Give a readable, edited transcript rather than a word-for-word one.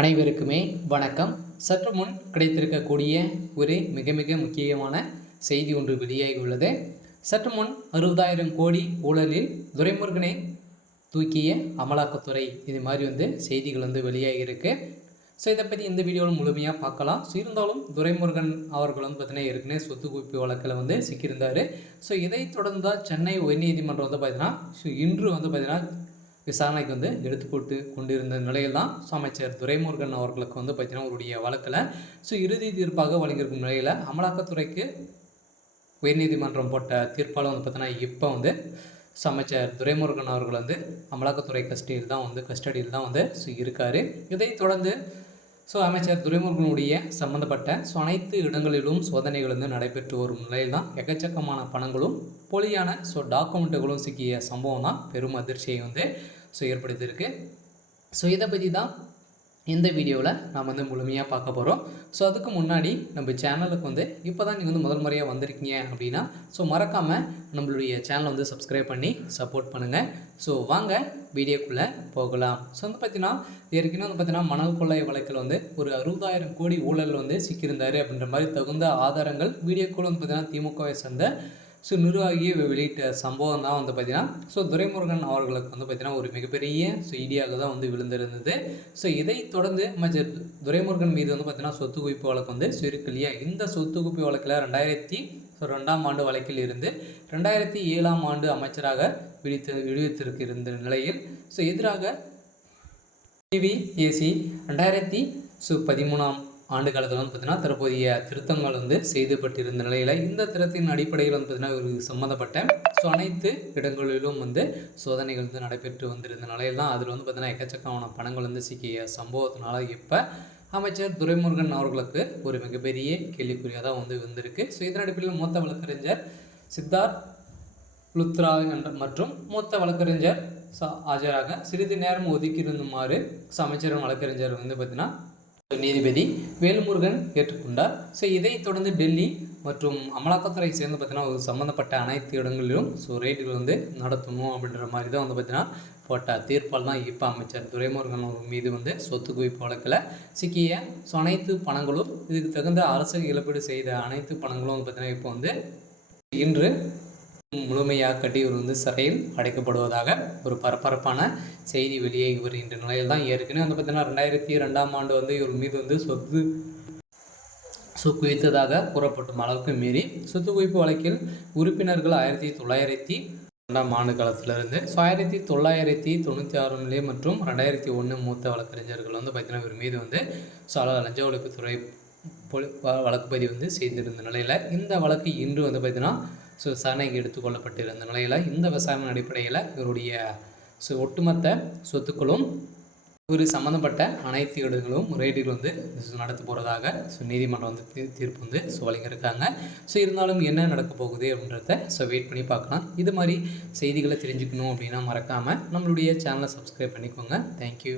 அனைவருக்குமே வணக்கம். சற்று முன் கிடைத்திருக்கக்கூடிய ஒரு மிக மிக முக்கியமான செய்தி ஒன்று வெளியாகி உள்ளது. சற்று முன் 60,000 கோடி ஊழலில் துரைமுருகனை தூக்கிய அமலாக்கத்துறை, இது மாதிரி செய்திகள் வெளியாகி இருக்கு. ஸோ இதை பற்றி இந்த வீடியோவில் முழுமையாக பார்க்கலாம். ஸோ இருந்தாலும் துரைமுருகன் அவர்கள் பார்த்தீங்கன்னா ஏற்கனவே சொத்து குவிப்பு வழக்கில் சிக்கியிருந்தார். ஸோ இதை தொடர்ந்து தான் சென்னை உயர்நீதிமன்றம் பார்த்தீங்கன்னா இன்று பார்த்தீங்கன்னா விசாரணைக்கு எடுத்துக்கொண்டு கொண்டிருந்த நிலையில் தான் அமைச்சர் துரைமுருகன் அவர்களுக்கு பார்த்தீங்கன்னா அவருடைய வழக்கில் இறுதி தீர்ப்பாக வழங்கியிருக்கும் நிலையில் அமலாக்கத்துறைக்கு உயர்நீதிமன்றம் போட்ட தீர்ப்பால் பார்த்தீங்கன்னா இப்போ அமைச்சர் துரைமுருகன் அவர்கள் அமலாக்கத்துறை கஸ்டடியில் தான் இருக்கார். இதை தொடர்ந்து அமைச்சர் துரைமுருகனுடைய சம்பந்தப்பட்ட அனைத்து இடங்களிலும் சோதனைகள் நடைபெற்று வரும் நிலையில் தான் எக்கச்சக்கமான பணங்களும் போலியான டாக்குமெண்ட்டுகளும் சிக்கிய சம்பவம் தான் பெரும் அதிர்ச்சியை ஏற்படுத்தியிருக்கு. இதை பற்றி தான் இந்த வீடியோவில் நாம் முழுமையாக பார்க்க போகிறோம். அதுக்கு முன்னாடி நம்ம சேனலுக்கு இப்போ தான் நீங்கள் முதல் முறையாக வந்திருக்கீங்க அப்படின்னா மறக்காமல் நம்மளுடைய சேனலை சப்ஸ்கிரைப் பண்ணி சப்போர்ட் பண்ணுங்கள். வாங்க வீடியோக்குள்ளே போகலாம். பார்த்தீங்கன்னா ஏற்கனவே பார்த்தீங்கன்னா மணல் கொள்ளை வழக்கில் ஒரு 60,000 கோடி ஊழல் சிக்கியிருந்தார் அப்படின்ற மாதிரி தகுந்த ஆதாரங்கள் வீடியோக்குள்ள பார்த்தீங்கன்னா திமுகவை சேர்ந்த நிர்வாகியை வெளியிட்ட சம்பவம் தான் பார்த்தீங்கன்னா துரைமுருகன் அவர்களுக்கு பார்த்தீங்கன்னா ஒரு மிகப்பெரிய இடியாக தான் விழுந்திருந்தது. இதை தொடர்ந்து அமைச்சர் துரைமுருகன் மீது பார்த்தீங்கன்னா சொத்து குவிப்பு வழக்கு இருக்கு இல்லையா. இந்த சொத்து குவிப்பு வழக்கில் 2002ஆம் ஆண்டு வழக்கில் இருந்து 2007ஆம் ஆண்டு அமைச்சராக விடுவித்திருக்கிற நிலையில் எதிராக டிவிஏசி 2013ஆம் ஆண்டு காலத்தில் பார்த்தீங்கன்னா தற்போதைய திருத்தங்கள் செய்யப்பட்டிருந்த நிலையில் இந்த திருத்தின் அடிப்படையில் பார்த்தீங்கன்னா ஒரு சம்மந்தப்பட்ட அனைத்து இடங்களிலும் சோதனைகள் நடைபெற்று வந்திருந்த நிலையில் தான் அதில் பார்த்தீங்கன்னா எக்கச்சக்கமான பணங்கள் சிக்கிய சம்பவத்தினால இப்போ அமைச்சர் துரைமுருகன் அவர்களுக்கு ஒரு மிகப்பெரிய கேள்விக்குறியாக தான் வந்திருக்கு. இதன் அடிப்படையில் மூத்த வழக்கறிஞர் சித்தார்த் லுத்ரா மற்றும் மூத்த வழக்கறிஞர் ஆஜராக சிறிது நேரம் ஒதுக்கியிருந்துமாறு அமைச்சர் வழக்கறிஞர் பார்த்தீங்கன்னா நீதிபதி வேல்முருகன் ஏற்றுக்கொண்டார். இதை தொடர்ந்து டெல்லி மற்றும் அமலாக்கத்துறை சேர்ந்து பார்த்தீங்கன்னா ஒரு சம்மந்தப்பட்ட அனைத்து இடங்களிலும் ரெய்டுகள் நடத்தணும் அப்படின்ற மாதிரி தான் பார்த்தீங்கன்னா போட்ட தீர்ப்பால் தான் இப்போ அமைச்சர் துரைமுருகன் மீது சொத்து குவிப்பு வழக்கில் சிக்கிய அனைத்து பணங்களும் இதுக்கு தகுந்த அரசு இழப்பீடு செய்த அனைத்து பணங்களும் பார்த்தீங்கன்னா இப்போ இன்று முழுமையாக கட்டி ஒரு சிறையில் அடைக்கப்படுவதாக ஒரு பரபரப்பான செய்தி வெளியாகி வருகின்ற நிலையில் தான் ஏற்கனவே பார்த்தீங்கன்னா 2002ஆம் ஆண்டு இவர் மீது சொத்து குவித்ததாக கூறப்படும் அளவுக்கு மீறி சொத்து குவிப்பு வழக்கில் உறுப்பினர்கள் 1902ஆம் ஆண்டு காலத்திலிருந்து 1996 மற்றும் 2001 மூத்த வழக்கறிஞர்கள் பார்த்தீங்கன்னா இவர் மீது லஞ்ச ஒழிப்புத்துறை வழக்கு பதிவு செய்திருந்த நிலையில் இந்த வழக்கு இன்று பார்த்தீங்கன்னா விசாரணைக்கு எடுத்துக்கொள்ளப்பட்டிருந்த நிலையில் இந்த விசாரணை அடிப்படையில் இவருடைய ஒட்டுமொத்த சொத்துக்களும் இவர் சம்மந்தப்பட்ட அனைத்து இடங்களும் முறையீடுகள் நடத்த போகிறதாக நீதிமன்றம் தீர்ப்பு வழங்கியிருக்காங்க. இருந்தாலும் என்ன நடக்க போகுது அப்படின்றத வெயிட் பண்ணி பார்க்கலாம். இது மாதிரி செய்திகளை தெரிஞ்சுக்கணும் அப்படின்னா மறக்காமல் நம்மளுடைய சேனலை சப்ஸ்கிரைப் பண்ணிக்கோங்க. தேங்க்யூ.